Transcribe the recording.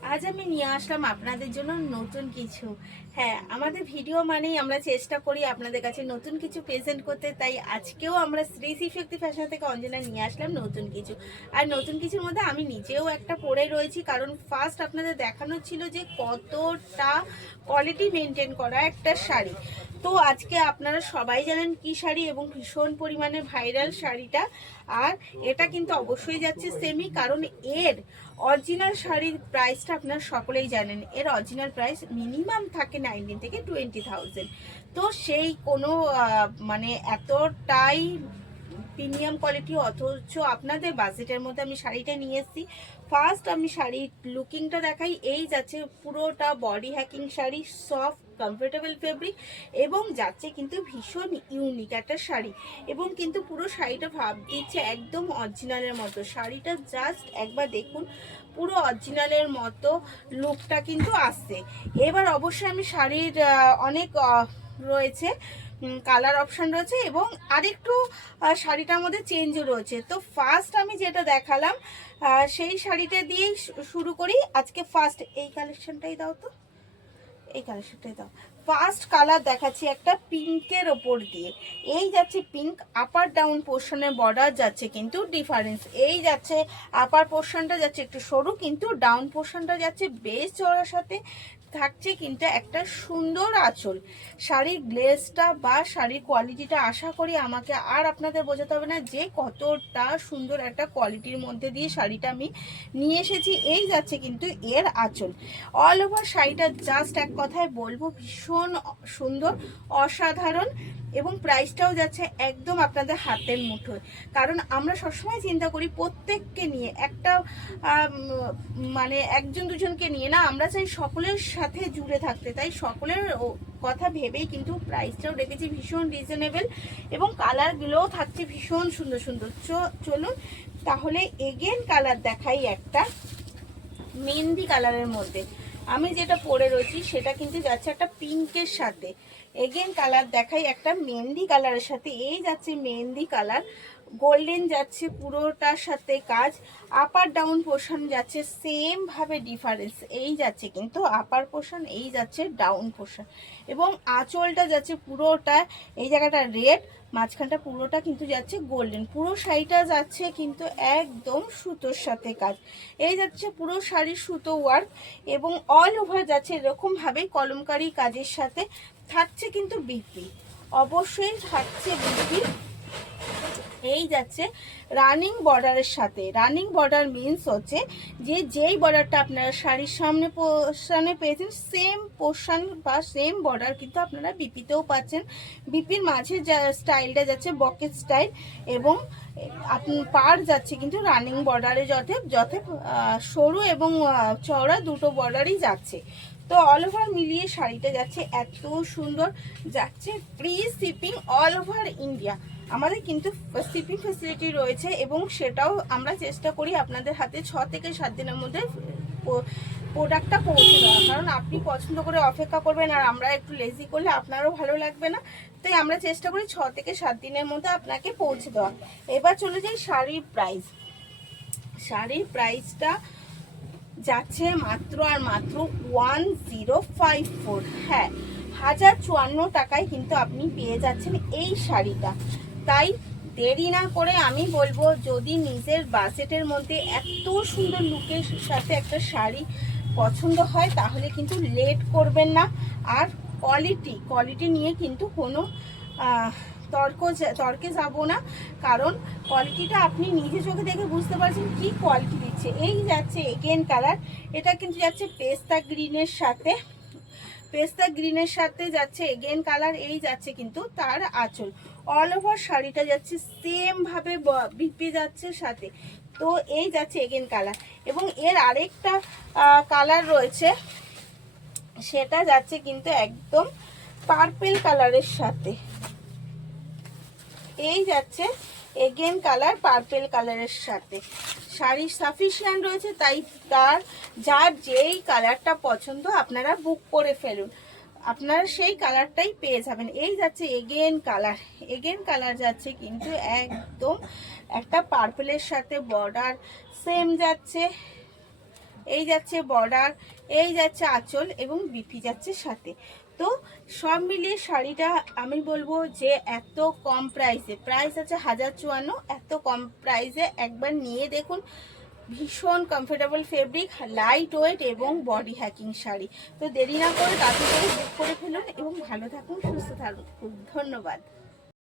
আজ আমি নিয়ে আসলাম আপনাদের জন্য নতুন কিছু। হ্যাঁ, আমাদের ভিডিও মানেই আমরা চেষ্টা করি আপনাদের কাছে নতুন কিছু প্রেজেন্ট করতে। তাই আজকেও আমরা শ্রী শিবশক্তি ফ্যাশন থেকে অঞ্জনা নিয়ে আসলাম নতুন কিছু। আর নতুন কিছুর মধ্যে আমি নিজেও একটা পরে রয়েছি, কারণ ফার্স্ট আপনাদের দেখানো ছিল যে কতটা কোয়ালিটি মেনটেন করা একটা শাড়ি। তো আজকে আপনারা সবাই জানেন কি শাড়ি এবং ভীষণ পরিমাণে ভাইরাল শাড়িটা। আর এটা কিন্তু অবশ্যই যাচ্ছে সেমি, কারণ এর অরিজিনাল শাড়ির প্রাইসটা আপনারা সকলেই জানেন। এর অরিজিনাল প্রাইস মিনিমাম থাকে 19 থেকে 20,000। তো সেই কোনো মানে এতটাই প্রিমিয়াম কোয়ালিটি, অথচ আপনাদের বাজেটের মধ্যে আমি শাড়িটা নিয়ে এসেছি। ফার্স্ট আমি শাড়ির লুকিংটা দেখাই। এই যাচ্ছে পুরোটা body hacking sari, soft comfortable fabric, এবং যাচ্ছে কিন্তু ভীষণ ইউনিক একটা শাড়ি। এবং কিন্তু পুরো শাড়িটা ভাব দিচ্ছে একদম অরিজিনালের মতো। শাড়িটা জাস্ট একবার দেখুন, পুরো অরিজিনালের মতো লুকটা কিন্তু আসছে। এবার অবশ্যই আমি শাড়ির অনেক রয়েছে, কালার অপশান রয়েছে, এবং আরেকটু শাড়িটার মধ্যে চেঞ্জও রয়েছে। তো ফার্স্ট আমি যেটা দেখালাম সেই শাড়িটা দিয়েই শুরু করি। আজকে ফার্স্ট এই কালেকশনটাই দাও তো, এই কালেকশনটাই দাও। ফার্স্ট কালার দেখাচ্ছি একটা পিঙ্কের ওপর দিয়ে। এই যাচ্ছে পিঙ্ক, আপার ডাউন পোর্শনের বর্ডার যাচ্ছে কিন্তু ডিফারেন্স। এই যাচ্ছে আপার পোর্শনটা যাচ্ছে একটু সরু, কিন্তু ডাউন পোর্শনটা যাচ্ছে বেশ চড়ার সাথে থাকছে কিন্তু একটা সুন্দর আঁচল। শাড়ির গ্লেজটা বা শাড়ির কোয়ালিটিটা আশা করি আমাকে আর আপনাদের বোঝাতে হবে না যে কতটা সুন্দর একটা কোয়ালিটির মধ্যে দিয়ে শাড়িটা আমি নিয়ে এসেছি। এই যাচ্ছে কিন্তু এর আঁচল। অল ওভার শাড়িটা জাস্ট এক কথায় বলবো ভীষণ সুন্দর, অসাধারণ, এবং প্রাইসটাও যাচ্ছে একদম আপনাদের হাতের মুঠোয়। কারণ আমরা সবসময় চিন্তা করি প্রত্যেককে নিয়ে, একটা মানে একজন দুজনকে নিয়ে না, আমরা চাই সকলের সাথে জুড়ে থাকতে। তাই সকলের কথা ভেবেই কিন্তু প্রাইসটাও রেখেছি ভীষণ রিজনেবল, এবং কালারগুলোও থাকছে ভীষণ সুন্দর সুন্দর। চলুন তাহলে এগেন কালার দেখাই একটা মেহেন্দি কালারের মধ্যে। আমি যেটা পরে রয়েছি সেটা কিন্তু যাচ্ছে একটা পিঙ্কের সাথে। এগেন কালার দেখাই একটা মেহেন্দি কালারের সাথে। এই যাচ্ছে মেহেন্দি কালার, গোল্ডেন যাচ্ছে পুরোটার সাথে কাজ। আপার ডাউন পোর্শন যাচ্ছে সেম ভাবে ডিফারেন্স। এই যাচ্ছে কিন্তু আপার পোর্শন, এই যাচ্ছে ডাউন পোর্শন, এবং আঁচলটা যাচ্ছে পুরোটা এই জায়গাটা রেড, মাঝখানটা পুরোটা কিন্তু যাচ্ছে গোল্ডেন। পুরো শাড়িটা যাচ্ছে কিন্তু একদম সুতোর সাথে কাজ। এই যাচ্ছে পুরো শাড়ির সুতো ওয়ার্ক, এবং অল ওভার যাচ্ছে এরকম ভাবে কলমকারি কাজের সাথে থাকছে কিন্তু বিপি, অবশ্যই থাকছে বিপি। এই যাচ্ছে রানিং বর্ডারের সাথে। রানিং বর্ডার মিনস হচ্ছে যে যেই বর্ডারটা আপনারা শাড়ির সামনে পোর্শনে পেয়েছেন সেম পোর্শন বা সেম বর্ডার কিন্তু আপনারা বিপিতেও পাচ্ছেন। বিপির মাঝে যা স্টাইলটা যাচ্ছে বকেট স্টাইল, এবং আপনি পার যাচ্ছে কিন্তু রানিং বর্ডারে যথে সরু এবং চওড়া দুটো বর্ডারই যাচ্ছে। তো অল ওভার মিলিয়ে শাড়িটা যাচ্ছে এত সুন্দর, যাচ্ছে free shipping all over India. আমাদের কিন্তু শিপিং ফ্যাসিলিটি রয়েছে, এবং সেটাও আমরা চেষ্টা করি আপনাদের হাতে 6 থেকে 7 দিনের মধ্যে প্রোডাক্টটা পৌঁছে দেওয়া। কারণ আপনি পছন্দ করে অপেক্ষা করবেন আর আমরা একটু লেজি করলে আপনারও ভালো লাগবে না। তাই আমরা চেষ্টা করি 6 থেকে 7 দিনের মধ্যে আপনাকে পৌঁছে দেওয়া। এবার চলে যাই শাড়ির প্রাইস। শাড়ির প্রাইসটা যাচ্ছে মাত্র আর মাত্র 1054। হ্যাঁ, 1054 টাকায় কিন্তু আপনি পেয়ে যাচ্ছেন এই শাড়িটা। তাই দেরি না করে আমি বলবো, যদি নিজের বাজেটের মধ্যে এত সুন্দর লুকের সাথে একটা শাড়ি পছন্দ হয় তাহলে কিন্তু লেট করবেন না। আর কোয়ালিটি নিয়ে কিন্তু কোনো তর্কে যাব না, কারণ কোয়ালিটিটা আপনি নিজে চোখে দেখে বুঝতে পারছেন কি কোয়ালিটি দিচ্ছে। এই যাচ্ছে এগেন কালার, এটা কিন্তু যাচ্ছে পেস্তা গ্রিনের সাথে যাচ্ছে এগেন কালার। এই যাচ্ছে কিন্তু তার আঁচল। অল ওভার শাড়িটা যাচ্ছে সেম ভাবে বিপি যাচ্ছে সাথে। তো এই যাচ্ছে এগেন কালার, এবং এর আরেকটা কালার রয়েছে, সেটা যাচ্ছে কিন্তু একদম পার্পেল কালারের সাথে। এই যাচ্ছে এগেন কালার পার্পেল কালারের সাথে। শাড়ি সাফিসিয়েন্ট রয়েছে, তাই যার যেই কালারটা পছন্দ আপনারা বুক করে ফেলুন, আপনারা সেই কালারটাই পেয়ে যাবেন। এই যাচ্ছে এগেন কালার যাচ্ছে কিন্তু একদম একটা পার্পেলের সাথে বর্ডার সেম যাচ্ছে, এই যাচ্ছে বর্ডার, এই যাচ্ছে আঁচল এবং বিপি যাচ্ছে সাথে। তো সব মিলিয়ে শাড়িটা আমি বলবো যে এত কম প্রাইসে, প্রাইস আছে 1054, এত কম প্রাইসে একবার নিয়ে দেখুন। ভীষণ কমফোর্টেবল ফেব্রিক, লাইট ওয়েট এবং বডি হ্যাকিং শাড়ি। তো দেরি না করে তাড়াতাড়ি বুক করে ফেলুন এবং ভালো থাকুন, সুস্থ থাকুন। ধন্যবাদ।